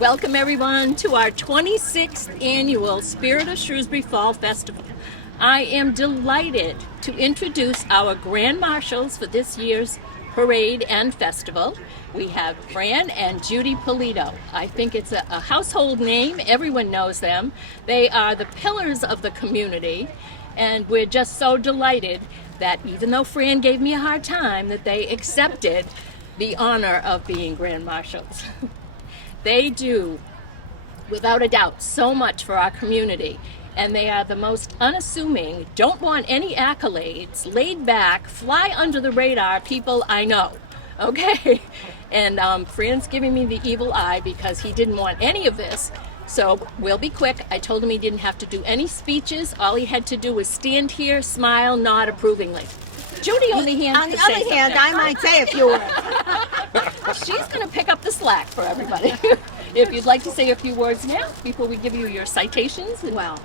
Welcome everyone to our 26th annual Spirit of Shrewsbury Fall Festival. I am delighted to introduce our Grand Marshals for this year's parade and festival. We have Fran and Judy Polito. I think it's a household name. Everyone knows them. They are the pillars of the community, and we're just so delighted that even though Fran gave me a hard time, that they accepted the honor of being Grand Marshals. They do, without a doubt, so much for our community, and they are the most unassuming, don't want any accolades, laid back, fly under the radar people I know, okay? And Fran's giving me the evil eye because he didn't want any of this, so we'll be quick. I told him he didn't have to do any speeches. All he had to do was stand here, smile, nod approvingly. Judy, on the other hand, I might say a few words. She's going to pick up the slack for everybody. If you'd like to say a few words now before we give you your citations. Well,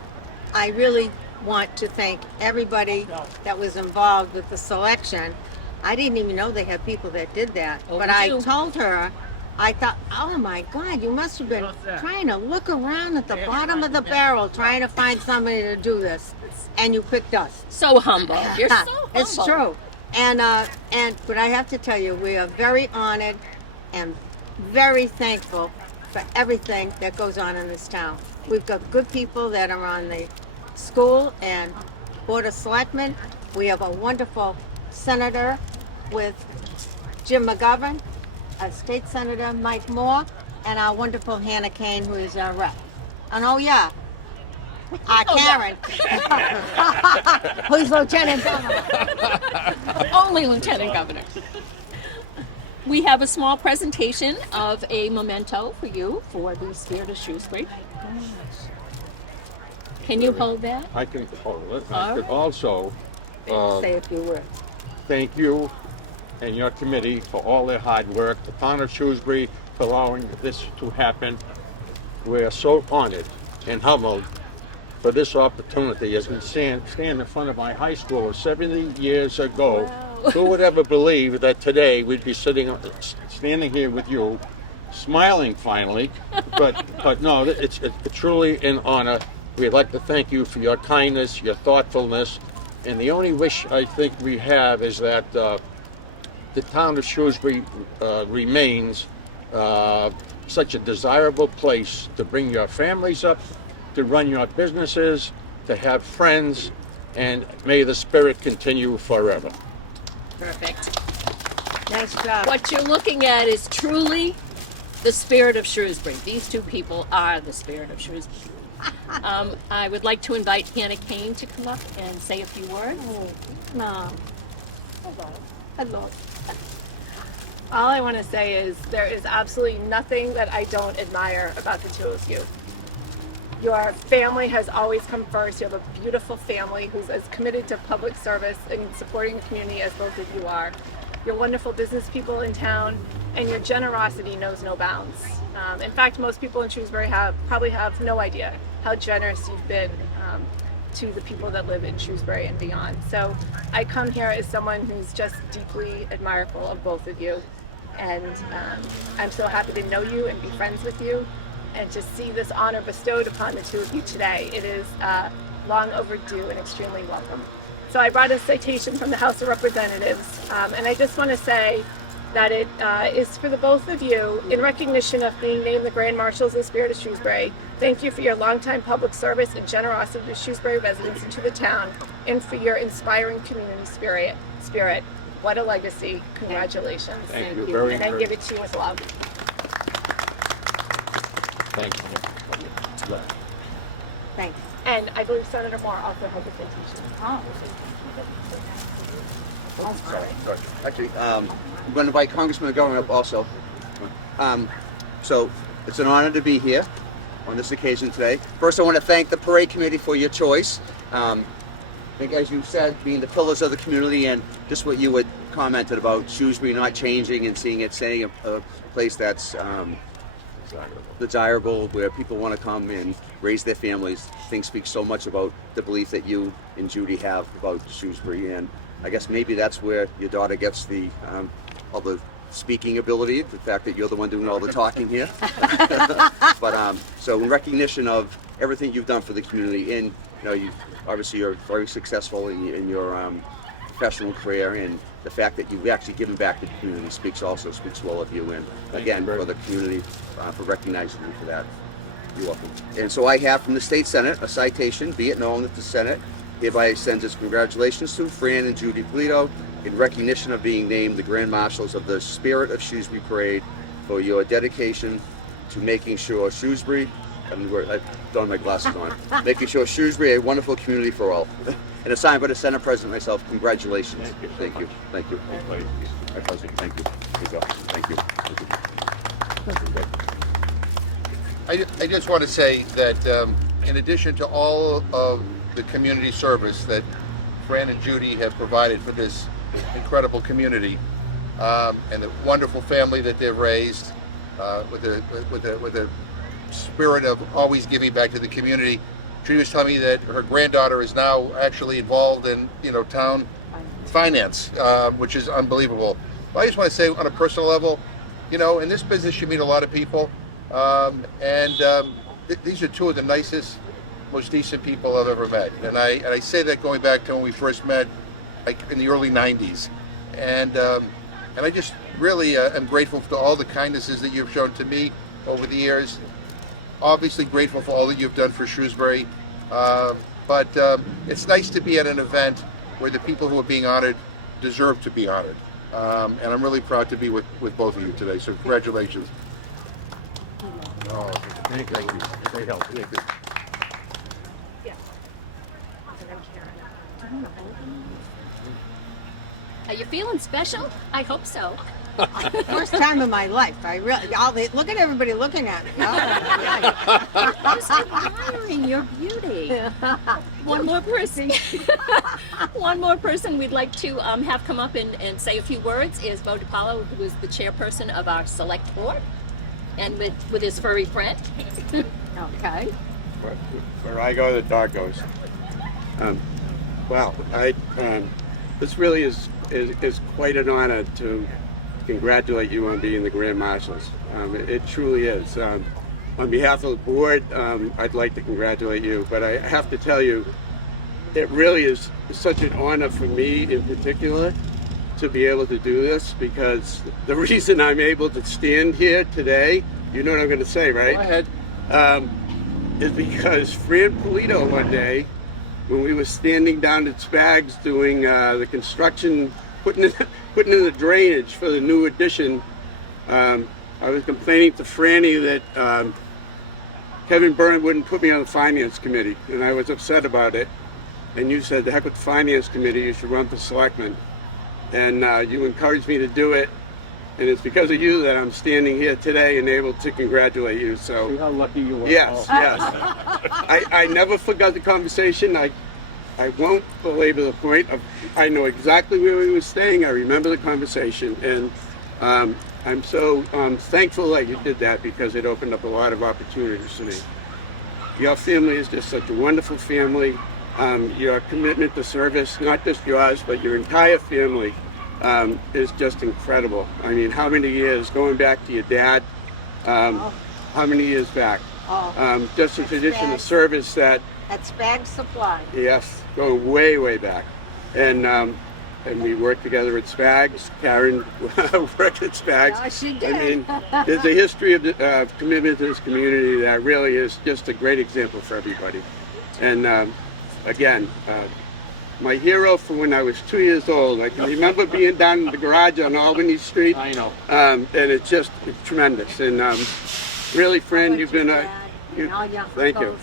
I really want to thank everybody that was involved with the selection. I didn't even know they had people that did that. But I told her, I thought, oh my God, you must have been trying to look around at the bottom of the barrel trying to find somebody to do this. And you picked us. So humble. You're so humble. It's true. But I have to tell you, we are very honored and very thankful for everything that goes on in this town. We've got good people that are on the school and Board of Selectmen. We have a wonderful senator with Jim McGovern, a state senator, Mike Moore, and our wonderful Hannah Kane, who is our rep. And Karyn, who's Lieutenant Governor. Only Lieutenant Governor. We have a small presentation of a memento for you for the Spirit of Shrewsbury. Can you hold that? I can hold it. I could also say a few words. Thank you and your committee for all their hard work, the town of Shrewsbury for allowing this to happen. We're so honored and humbled for this opportunity as we stand in front of my high school 70 years ago. Wow. Who would ever believe that today we'd be standing here with you, smiling finally, but no, it's truly an honor. We'd like to thank you for your kindness, your thoughtfulness, and the only wish I think we have is that the town of Shrewsbury remains such a desirable place to bring your families up, to run your businesses, to have friends, and may the spirit continue forever. Perfect. Nice job. What you're looking at is truly the Spirit of Shrewsbury. These two people are the Spirit of Shrewsbury. I would like to invite Hannah Kane to come up and say a few words. No. Hello. All I want to say is there is absolutely nothing that I don't admire about the two of you. Your family has always come first. You have a beautiful family who's as committed to public service and supporting the community as both of you are. You're wonderful business people in town, and your generosity knows no bounds. In fact, most people in Shrewsbury probably have no idea how generous you've been to the people that live in Shrewsbury and beyond. So I come here as someone who's just deeply admirable of both of you, and I'm so happy to know you and be friends with you, and to see this honor bestowed upon the two of you today. It is long overdue and extremely welcome. So I brought a citation from the House of Representatives, and I just want to say that it is for the both of you in recognition of being named the Grand Marshals of the Spirit of Shrewsbury. Thank you for your longtime public service and generosity to Shrewsbury residents and to the town, and for your inspiring community spirit. What a legacy. Congratulations. Thank you very much. And I give it to you with love. Thank you. Thanks. And I believe Senator Moore also has a citation. Oh, sorry. Actually, I'm going to invite Congressman McGovern up also. So it's an honor to be here on this occasion today. First, I want to thank the parade committee for your choice. I think, as you said, being the pillars of the community, and just what you had commented about Shrewsbury not changing and seeing it staying a place that's desirable, where people want to come and raise their families. Things speak so much about the belief that you and Judy have about Shrewsbury, and I guess maybe that's where your daughter gets all the speaking ability, the fact that you're the one doing all the talking here. But so in recognition of everything you've done for the community, and you obviously you're very successful in your professional career, and the fact that you've actually given back to the community speaks well of you, and again for the community for recognizing you for that. You're welcome. And so I have from the State Senate a citation, be it known that the Senate hereby extends its congratulations to Fran and Judy Polito in recognition of being named the Grand Marshals of the Spirit of Shrewsbury Parade for your dedication to making sure Shrewsbury, I've thrown my glasses on, making sure Shrewsbury a wonderful community for all. And a sign by the Senate President myself, congratulations. Thank you. Thank you. My pleasure. Thank you. Thank you. I just want to say that in addition to all of the community service that Fran and Judy have provided for this incredible community, and the wonderful family that they've raised, with a spirit of always giving back to the community. Judy was telling me that her granddaughter is now actually involved in town finance, which is unbelievable. But I just want to say on a personal level, in this business you meet a lot of people, these are two of the nicest, most decent people I've ever met, and I say that going back to when we first met, like in the early '90s, and I just really am grateful for all the kindnesses that you've shown to me over the years. Obviously grateful for all that you've done for Shrewsbury, but it's nice to be at an event where the people who are being honored deserve to be honored, and I'm really proud to be with both of you today. So congratulations. Oh, thank you. Great help. Thank you. Are you feeling special? I hope so. First time in my life. Look at everybody looking at me. Oh, Just admiring your beauty. One more person. One more person we'd like to have come up and say a few words is Bo DePalo, who is the chairperson of our select board, and with his furry friend. Okay. Where I go, the dog goes. Wow, this really is quite an honor to congratulate you on being the Grand Marshals. It truly is. On behalf of the board, I'd like to congratulate you, but I have to tell you, it really is such an honor for me in particular to be able to do this, because the reason I'm able to stand here today, you know what I'm going to say, right? Go ahead. Is because Fran Polito one day, when we were standing down at Spags doing the construction, putting in the drainage for the new addition, I was complaining to Franny that Kevin Byrne wouldn't put me on the finance committee, and I was upset about it. And you said, the heck with the finance committee, you should run for selectman. And you encouraged me to do it. And it's because of you that I'm standing here today and able to congratulate you. So See how lucky you are. yes, Oh. yes. I never forgot the conversation. I won't belabor the point. I know exactly where we were staying. I remember the conversation. And I'm so thankful that you did that, because it opened up a lot of opportunities to me. Your family is just such a wonderful family. Your commitment to service, not just yours, but your entire family, is just incredible. I mean, how many years, going back to your dad, how many years back? Just a tradition of service that, at Spag Supply. yes, going way, way back. And we worked together at Spags. Karyn worked at Spags. Oh, she did. I mean, there's a history of commitment to this community that really is just a great example for everybody. And again, my hero from when I was 2 years old. I can remember being down in the garage on Albany Street. I know. And it's tremendous. And really, Fran, you've been thank you.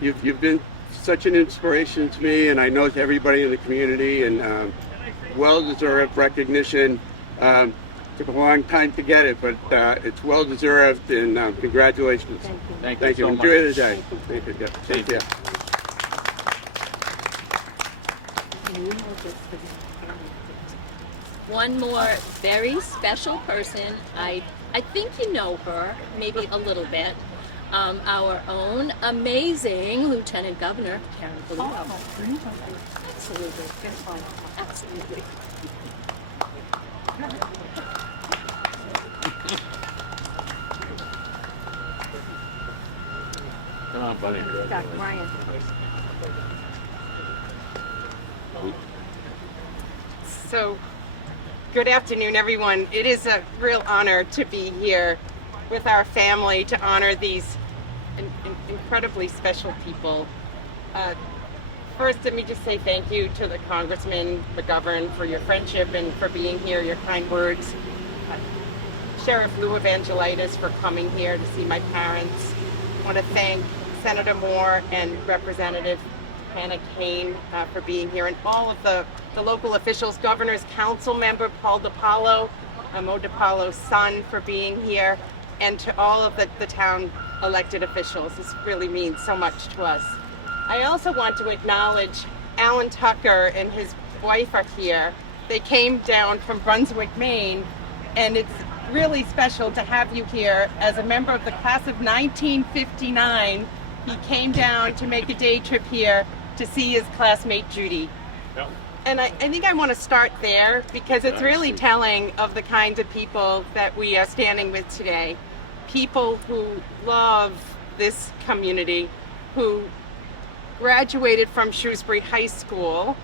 You've been such an inspiration to me, and I know to everybody in the community, and well-deserved recognition. Took a long time to get it, but it's well-deserved, and congratulations. Thank Thank you. so Enjoy much. the day. Thank you. Yeah. Take care. One more very special person. I think you know her, maybe a little bit. Our own amazing Lieutenant Governor, Karyn Polito. Absolutely. Absolutely. buddy. Got Ryan. So, good afternoon, everyone. It is a real honor to be here with our family to honor these incredibly special people. First, let me just say thank you to the Congressmen McGovern for your friendship and for being here, your kind words. Sheriff Lou Evangelitis for coming here to see my parents. I want to thank Senator Moore and Representative Kane for being here, and all of the local officials, Governor's Council member Paul DePalo, Mo DePalo's son, for being here, and to all of the town elected officials. This really means so much to us. I also want to acknowledge Alan Tucker and his wife are here. They came down from Brunswick, Maine, and it's really special to have you here as a member of the class of 1959. He came down to make a day trip here to see his classmate Judy. Yep. And I think I want to start there because it's really telling of the kinds of people that we are standing with today. People who love this community, who graduated from Shrewsbury High School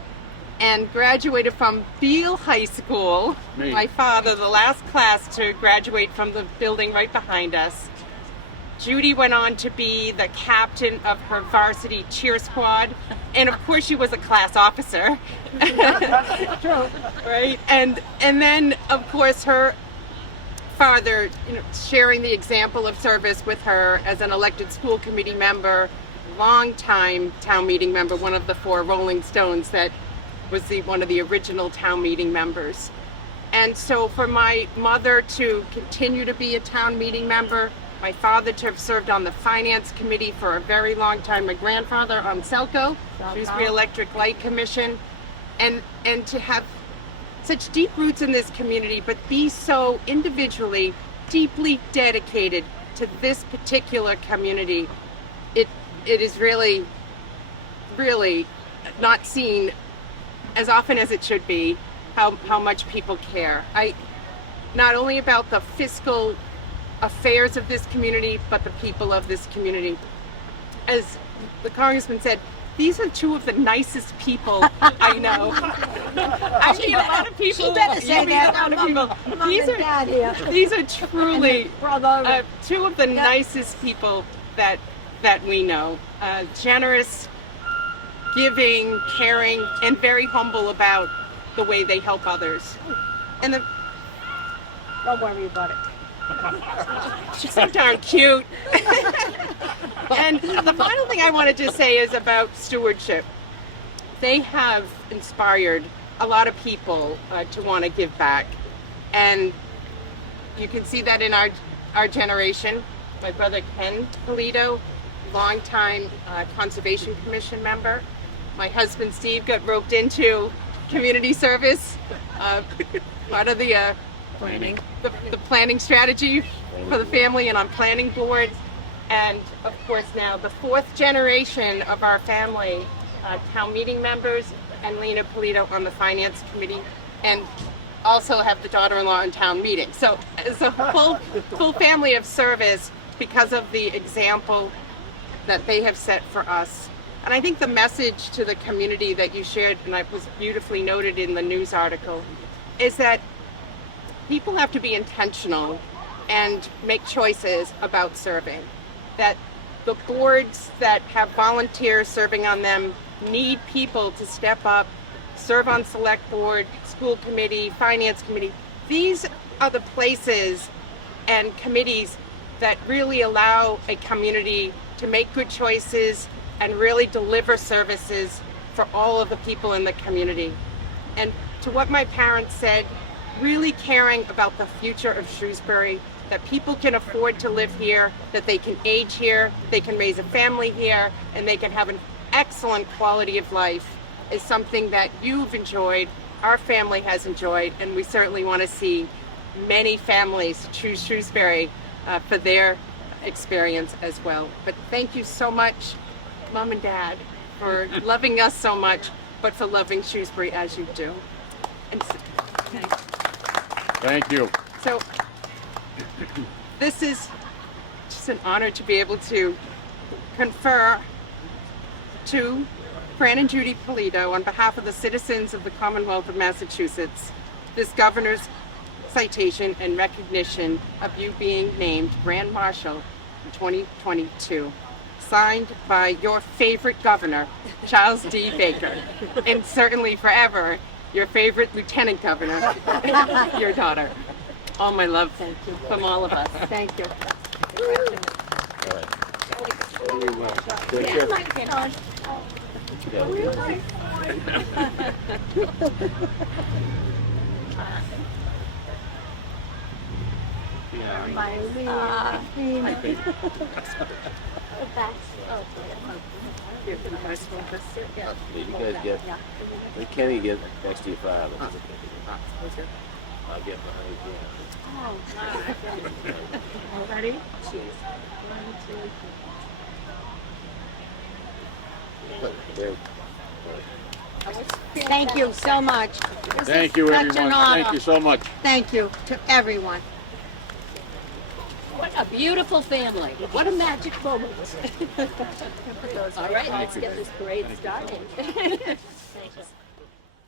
and graduated from Beale High School. Me. My father, the last class to graduate from the building right behind us. Judy went on to be the captain of her varsity cheer squad, and of course she was a class officer. Right? And then of course her father, sharing the example of service with her as an elected school committee member, long-time town meeting member, one of the 4 Rolling Stones that was one of the original town meeting members. And so for my mother to continue to be a town meeting member, my father to have served on the finance committee for a very long time, my grandfather on Selco, Shrewsbury Electric Light Commission, and to have such deep roots in this community, but be so individually, deeply dedicated to this particular community. It is really, really not seen as often as it should be how much people care. Not only about the fiscal affairs of this community, but the people of this community. As the Congressman said, these are 2 of the nicest people I know. I mean, a lot of people. She better say you meet that. a lot of people. Mom and Dad here. These are truly Brother. 2 of the nicest people that we know. Generous, giving, caring, and very humble about the way they help others. And Don't worry about it. she's so darn cute. And the final thing I wanted to say is about stewardship. They have inspired a lot of people to want to give back. And you can see that in our generation. My brother Ken Polito, longtime Conservation Commission member. My husband Steve got roped into community service, part of the Planning. the planning strategy for the family, and on planning board. And of course now the 4th generation of our family, town meeting members, and Lena Polito on the finance committee, and also have the daughter-in-law in town meeting. So it's a full family of service because of the example that they have set for us. And I think the message to the community that you shared, and it was beautifully noted in the news article, is that people have to be intentional and make choices about serving. That the boards that have volunteers serving on them need people to step up, serve on select board, school committee, finance committee. These are the places and committees that really allow a community to make good choices and really deliver services for all of the people in the community. And to what my parents said, really caring about the future of Shrewsbury, that people can afford to live here, that they can age here, they can raise a family here, and they can have an excellent quality of life, is something that you've enjoyed, our family has enjoyed, and we certainly want to see many families choose Shrewsbury for their experience as well. But thank you so much, Mom and Dad, for loving us so much, but for loving Shrewsbury as you do. And Thank you. so this is just an honor to be able to confer to Fran and Judy Polito on behalf of the citizens of the Commonwealth of Massachusetts this governor's citation in recognition of you being named Grand Marshal in 2022. Signed by your favorite governor, Charles D. Baker, and certainly forever your favorite lieutenant governor, your daughter. All my love from all of us. Thank you. You guys get, let Kenny get next to your father. I'll get behind you. Ready? There. Thank you so much. This Thank is you, such everyone. an honor. Thank you so much. Thank you to everyone. What a beautiful family. What a magic moment. All right, let's get this parade started. Thanks.